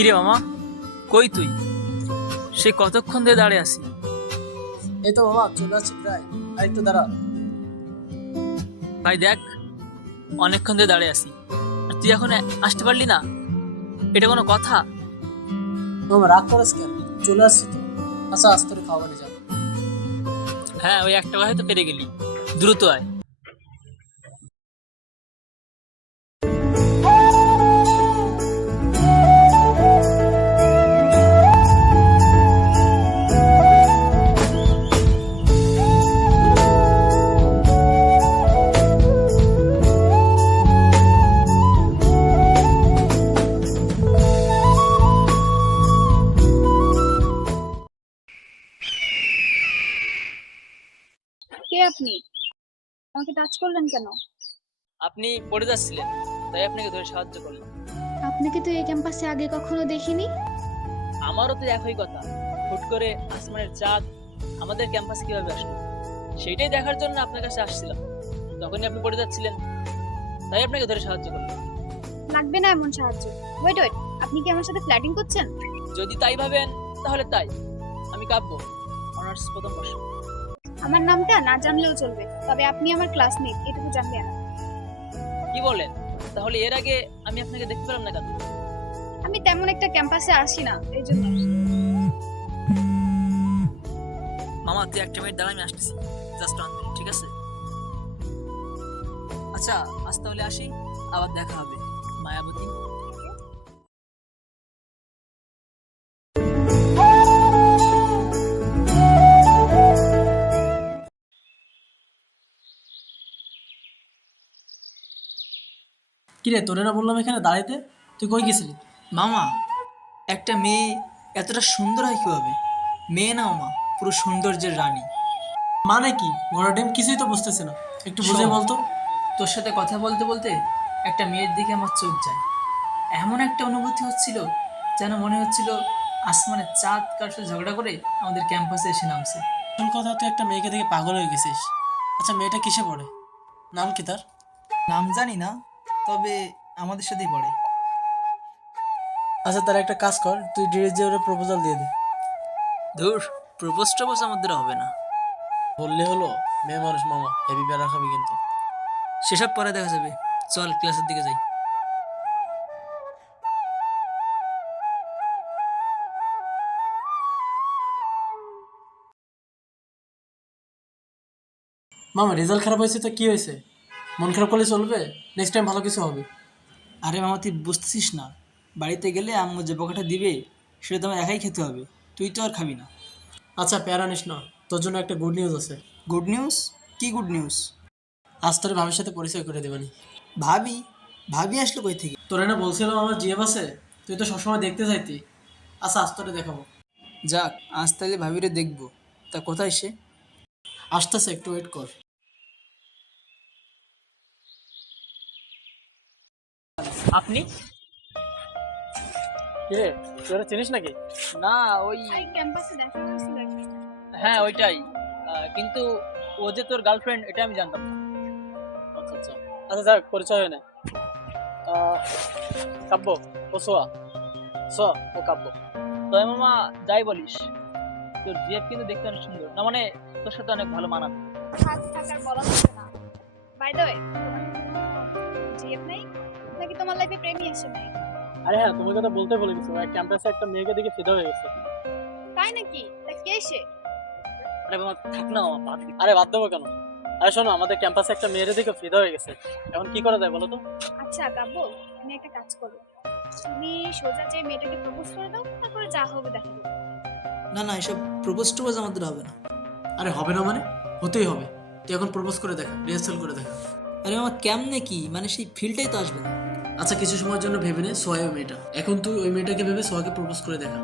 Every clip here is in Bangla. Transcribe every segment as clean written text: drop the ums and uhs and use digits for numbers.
কিরে মামা, কই তুই? সে কতক্ষণ ধরে দাঁড়িয়ে আছি। এই তো মামা চলে আসছি প্রায়। আর একটু দাঁড়া। ভাই দেখ, অনেকক্ষণ ধরে দাঁড়িয়ে আছি, আর তুই এখন আসতে পারলি না? এটা কোনো কথা? মামা রাগ করিস কেন? চলে আসছি তো। আচ্ছা আজ তোর খাওয়া নিয়ে যাবো। হ্যাঁ, ওই একটা কথা তো পেরে গেলি। দ্রুত আয়। কে আপনি? আমাকে টাচ করলেন কেন? আপনি পড়ে যাচ্ছিলেন, তাই আপনাকে ধরে সাহায্য করলাম। আপনাকে তো এই ক্যাম্পাসে আগে কখনো দেখিনি। আমারও তো একই কথা। হুট করে আসমানের চাঁদ আমাদের ক্যাম্পাসে কিভাবে আসলো, সেইটাই দেখার জন্য আপনার কাছে আসছিলাম। তখনই আপনি পড়ে যাচ্ছিলেন, তাই আপনাকে ধরে সাহায্য করলাম। লাগবে না এমন সাহায্য। ওয়েট ওয়েট, আপনি কি আমার সাথে ফ্ল্যাটিং করছেন? যদি তাই ভাবেন তাহলে তাই। আমি কাব্য, অনার্স প্রথম বর্ষ। আমার নামটা না জানলেও চলবে, তবে আপনি আমার ক্লাসমেট এটুকু জানলে না। কি বলেন? তাহলে এর আগে আমি আপনাকে দেখতে পেলাম না কেন? আমি তেমন একটা ক্যাম্পাসে আসি না, এই জন্য। মামা তুই একটা মিনিট দাঁড়া, আমি আসতেছি। জাস্ট 1 মিনিট, ঠিক আছে? আচ্ছা, আজ তাহলে আসি, আবার দেখা হবে। মায়াবতী। কিরে তোরে না বললাম এখানে দাঁড়াইতে? তুই কই গেছিলি? মামা, একটা মেয়ে এতটা সুন্দর হয় কিভাবে? মেয়ে না মামা, পুরো সৌন্দর্যের রানী। মানে কি ঘোড়া ডিম কিছুই তো বুঝতেছি না, একটু বুঝে শোন, বলতো। তোর সাথে কথা বলতে বলতে একটা মেয়ের দিকে আমার চোখ যায়। এমন একটা অনুভূতি হচ্ছিল, যেন মনে হচ্ছিল আসমানের চাঁদ কার সাথে ঝগড়া করে আমাদের ক্যাম্পাসে এসে নামছে। আসল কথা তুই একটা মেয়েকে দেখে পাগল হয়ে গেছিস। আচ্ছা মেয়েটা কিসে পড়ে? নাম কি তার? নাম জানি না, তবে আমাদের সাথেই পড়ে। আচ্ছা তার একটা কাজ কর, তুই ডিরেক্ট যে ওরা প্রপোজাল দিয়ে দে। ধুর, প্রপোজ টপোজ আমাদের হবে না। বললে হলো, মেয়ে মানুষ মামা, হেভি প্যারা খাবি কিন্তু। সেসব পরে দেখা যাবে। চল ক্লাসের দিকে যাই। মামা রেজাল্ট খারাপ হয়েছে তো কি হয়েছে? মন খারাপ করলে চলবে? নেক্সট টাইম ভালো কিছু হবে। আরে মামা, তুই বুঝতেছিস না? বাড়িতে গেলে আম্মু যে বকাটা দিবে, সেটা তো আমার একাই খেতে হবে। তুই তো আর খাবি না। আচ্ছা প্যারা নিস না, তোর জন্য একটা গুড নিউজ আছে। Good news? কি গুড নিউজ? আজ তোর ভাবির সাথে পরিচয় করে দেবানি। ভাবি? ভাবি আসলো কই থেকে? তোরে না বলছিলাম আমার জিএফ আছে, তুই তো সবসময় দেখতে চাইতি। আচ্ছা আজ তোরে দেখাবো। যাক, আজ তাহলে ভাবিরে দেখবো। তা কোথায় সে? আসতেছে, একটু ওয়েট কর। আপনি? কিরে তুই ওরা চিনিস নাকি? না, ওই। এই ক্যাম্পাসে দেখা হয়েছিল। হ্যাঁ, ওইটাই। কিন্তু ও যে তোর গার্লফ্রেন্ড, এটা আমি জানতাম না। আচ্ছা আচ্ছা আচ্ছা যাক, পরিচয় হয় না। কাব্য, ও সোয়া। সোয়া, ও কাব্য। তবে মামা, যাই বলিস, তোর জিএফ কিন্তু দেখতে অনেক সুন্দর, না মানে তোর সাথে অনেক ভালো মানাবে। থাক থাক আর বলা হচ্ছে না। বাই দ্য ওয়ে, তোমার জিএফ নেই নাকি তোমার লাইফে প্রেমী আসে নাই? আরে হ্যাঁ, তোমাকে তো বলতে ভুলে গেছি, ওই ক্যাম্পাসে একটা মেয়েকে দেখে ফিদা হয়ে গেছে। তাই নাকি? তা কে সে? আরে মামা থাক না মামা, বাদ দে। আরে বাদ দেবো কেন? আরে শোনো, আমাদের ক্যাম্পাসে একটা মেয়ের দেখে ফিদা হয়ে গেছে। এখন কি করা যায় বলো তো? আচ্ছা কাব্য, তুমি একটা কাজ করো। তুমি সোজা যে মেয়েটাকে প্রপোজ করে দাও, তারপরে যা হবে দেখা যাবে। না না, এসব প্রপোজ টপোজ আমাদের হবে না। আরে হবে না মানে? হতেই হবে। তুই এখন প্রপোজ করে দেখা, রিহার্সাল করে দেখা। আরে মামা, কেমনে কি মানে, সেই ফিলটাই তো আসবে না। আচ্ছা কিছু সময়ের জন্য ভেবে নে সোয়া ওই মেয়েটা, এখন তুই ওই মেয়েটাকে ভেবে সোয়াকে প্রপোজ করে দেখা।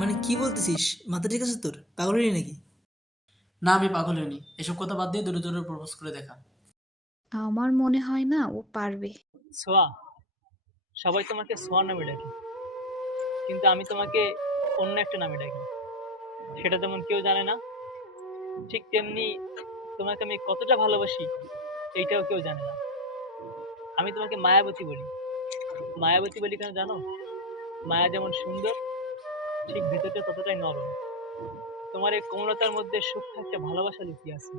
মানে কি বলতেছিস? মাথা ঠিক আছে তোর? পাগল হলি নাকি? না আমি পাগল হইনি, এসব কথা বাদ দিয়ে দূরে দূরে প্রপোজ করে দেখা। আমার মনে হয় না ও পারবে। সোয়া, সবাই তোমাকে সোয়া নামে ডাকে, কিন্তু আমি তোমাকে অন্য একটা নামে ডাকি। সেটা যেমন কেউ জানে না, ঠিক তেমনি তোমাকে আমি কতটা ভালোবাসি এইটাও কেউ জানে না। আমি তোমাকে মায়াবতী বলি। মায়াবতী বলি কেন জানো? মায়া যেমন সুন্দর, ঠিক ভেতরটা ততটাই নরম। তোমার এই কোমলতার মধ্যে সূক্ষ্ম একটা ভালোবাসা লুকিয়ে আছে,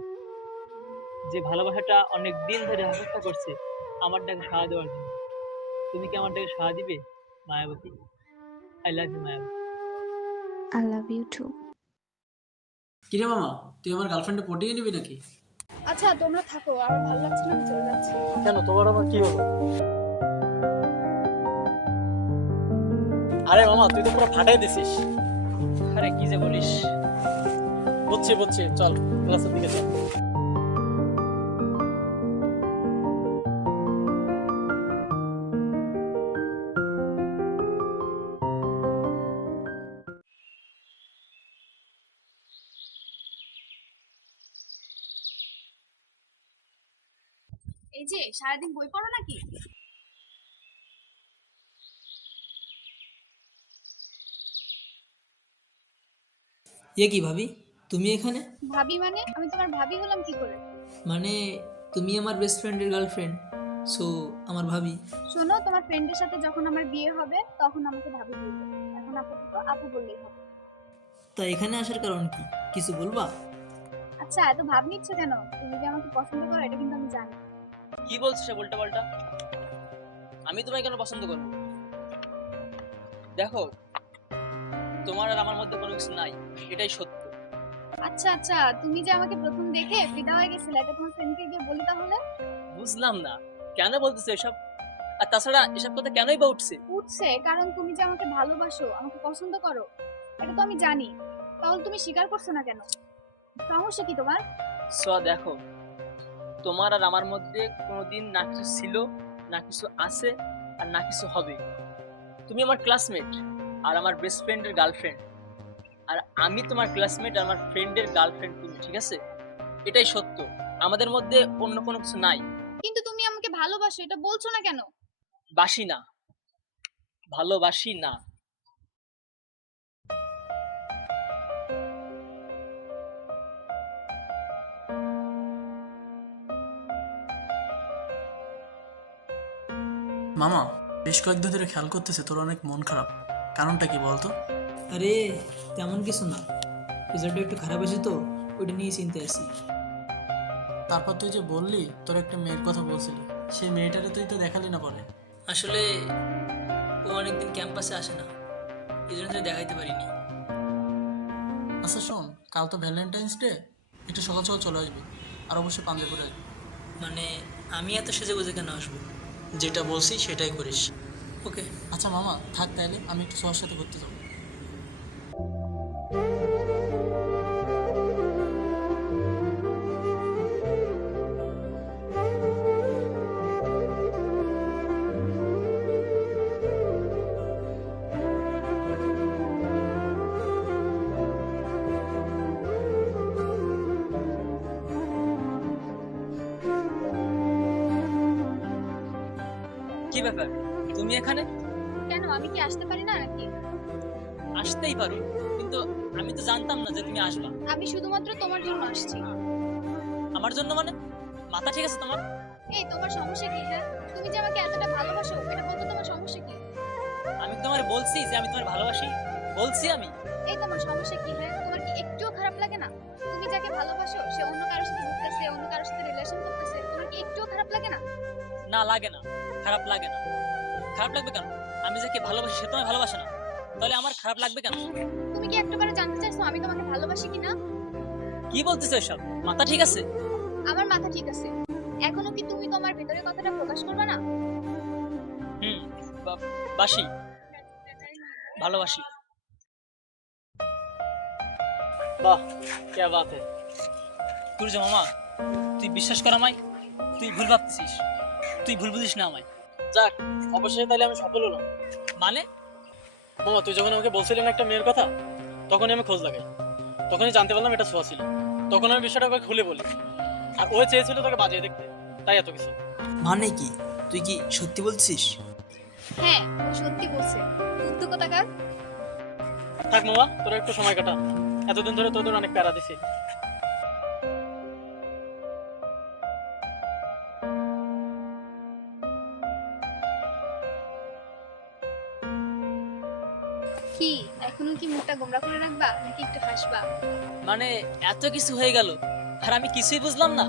যে ভালোবাসাটা অনেক দিন ধরে অপেক্ষা করছে আমার ডাকে সাড়া দেওয়ার জন্য। তুমি কি আমার ডাকে সাড়া দিবে Mayabati? I love you Mayabati. I love you too. কিরে মামা, তুই আমার গার্লফ্রেন্ডে পটিয়ে নিবি নাকি? আচ্ছা তোমরা থাকো, আমার ভালো লাগছে না, আমি চলে যাচ্ছি। কেন, তোমার আবার কি হলো? আরে মামা, তুই তো পুরো ফাটাই দিছিস। আরে কি যে বলিস। বুঝছি বুঝছি, চল ক্লাসের দিকে চল। এই যে সারাদিন বই পড়ো নাকি? এ কি ভাবি, তুমি এখানে? ভাবি মানে আমি তোমার ভাবি হলাম কি করে? মানে তুমি আমার বেস্ট ফ্রেন্ডের গার্লফ্রেন্ড, সো আমার ভাবি। শোনো, তোমার ফ্রেন্ডের সাথে যখন আমার বিয়ে হবে তখন আমাকে ভাবি বলবে, এখন আপাতত আপু বললেই হবে। তা এখানে আসার কারণ কি, কিছু বলবা? আচ্ছা এত ভাব নিচ্ছ কেন? তুমি যে আমাকে পছন্দ করো এটা কিন্তু আমি জানি। কি বলছো সে উল্টা পাল্টা? আমি তোমায় কেন পছন্দ করবো? দেখো, তোমার আর আমার মধ্যে কোনো কিছু নাই, এটাই সত্য। আচ্ছা আচ্ছা, তুমি যে আমাকে প্রথম দেখে ফিদা হয়ে গেছিলে, এটা তোমার ফ্রেন্ডকে গিয়ে বলি তাহলে। বুঝলাম না কেন বলতেছো এসব, আর তাছাড়া এসব কথা কেনই বা উঠছে? উঠছে কারণ তুমি যে আমাকে ভালোবাসো, আমাকে পছন্দ করো, এটা তো আমি জানি। তাহলে তুমি স্বীকার করছো না কেন? সমস্যা কি তোমার? দেখো, তোমার আর আমার মধ্যে কোনোদিন না কিছু ছিল, না কিছু আছে, আর না কিছু হবে। তুমি আমার ক্লাসমেট আর আমার বেস্ট ফ্রেন্ডের গার্লফ্রেন্ড, আর আমি তোমার ক্লাসমেট আর আমার ফ্রেন্ডের গার্লফ্রেন্ড। তুমি ঠিক আছে, এটাই সত্য, আমাদের মধ্যে অন্য কোনো কিছু নাই। কিন্তু তুমি আমাকে ভালোবাসো, এটা বলছো না কেন? বাসি না, ভালোবাসি না। মামা, বেশ কয়েকদিন ধরে খেয়াল করতেছে তোর অনেক মন খারাপ। কারণটা কি বলতো? আরে তেমন কিছু না, রেজাল্টটা একটু খারাপ হয়েছে তো, ওইটা নিয়ে চিন্তা আছি। তারপর তুই যে বললি তোর একটা মেয়ের কথা বলছিলি, সেই মেয়েটারে তুই তো দেখালি না পরে। আসলে ও অনেকদিন ক্যাম্পাসে আসে না, এই জন্য তো দেখাইতে পারিনি। আচ্ছা শোন, কাল তো ভ্যালেন্টাইন্স ডে, একটু সকাল সকাল চলে আসবি, আর অবশ্যই পাঞ্জাবি পরে আসবি। মানে আমি এত সেজে গুজে কেন আসবো? যেটা বলছি সেটাই করিস। ওকে। আচ্ছা মামা থাক, তাইলে আমি একটু সবার সাথে ঘুরতে যাবো। কি ব্যাপার, তুমি এখানে? কেন, আমি কি আসতে পারি না নাকি? আসতেই পারো, কিন্তু আমি তো জানতাম না যে তুমি আসবা। আমি শুধুমাত্র তোমার জন্য আসছি। আমার জন্য মানে? মাথা ঠিক আছে তোমার? এই তোমার সমস্যা কি? হ্যাঁ, তুমি যে আমাকে এতটা ভালোবাসো, এটা বলতে তোমার সমস্যা কি? আমি তোমার বলছি যে আমি তোমার ভালোবাসি, বলছি আমি। এই তোমার সমস্যা কি? হ্যাঁ, তোমার কি একটুও খারাপ লাগে না? তুমি যাকে ভালোবাসো সে অন্য কারোর সাথে ঘুরতেছে, অন্য কারোর সাথে রিলেশন করতেছে, তোমার কি একটুও খারাপ লাগে না? না লাগে না, খারাপ লাগে না। খারাপ লাগবে কেন? আমি যাকে ভালোবাসি সে তোমায় ভালোবাসে না, তাহলে আমার খারাপ লাগবে কেন? তুমি কি একটাবারে জানতে চাইছো আমি তোমাকে ভালোবাসি কিনা? কি বলতেছো এসব? মাথা ঠিক আছে? আমার মাথা ঠিক আছে। এখনো কি তুমি তোমার ভেতরের কথাটা প্রকাশ করবে না? হুম, বাসি, ভালোবাসি। বাহ, কে বাত হে। সূর্য মামা, তুই বিশ্বাস কর আমায়, তুই ভুল ভাবতেছিস, তুই ভুল বুঝিস না আমায়। যাক, অবশ্যই তাহলে আমি সফল হলাম। মানে? মামা, তুই যখন আমাকে বলছিলি না একটা মেয়ের কথা, তখনই আমি খোঁজ লাগাই, তখনই জানতে পারলাম এটা ছোঁয়া ছিল। তখন আমি বিষয়টা ওকে খুলে বলি, আর ও চেয়েছিল তোকে বাজিয়ে দেখতে, তাই এত কিছু। মানে কি, তুই কি সত্যি বলছিস? হ্যাঁ, ও সত্যি বলছে। তুই কোথাকার? থাক মামা, তোরা একটু সময় কাটা, এতদিন ধরে তোদের অনেক প্যারা দিছি। কি এখনো কি মুখটা গোমরা করে রাখবা নাকি একটু হাসবা? মানে এত কিছু হয়ে গেল আর আমি কিছুই বুঝলাম না।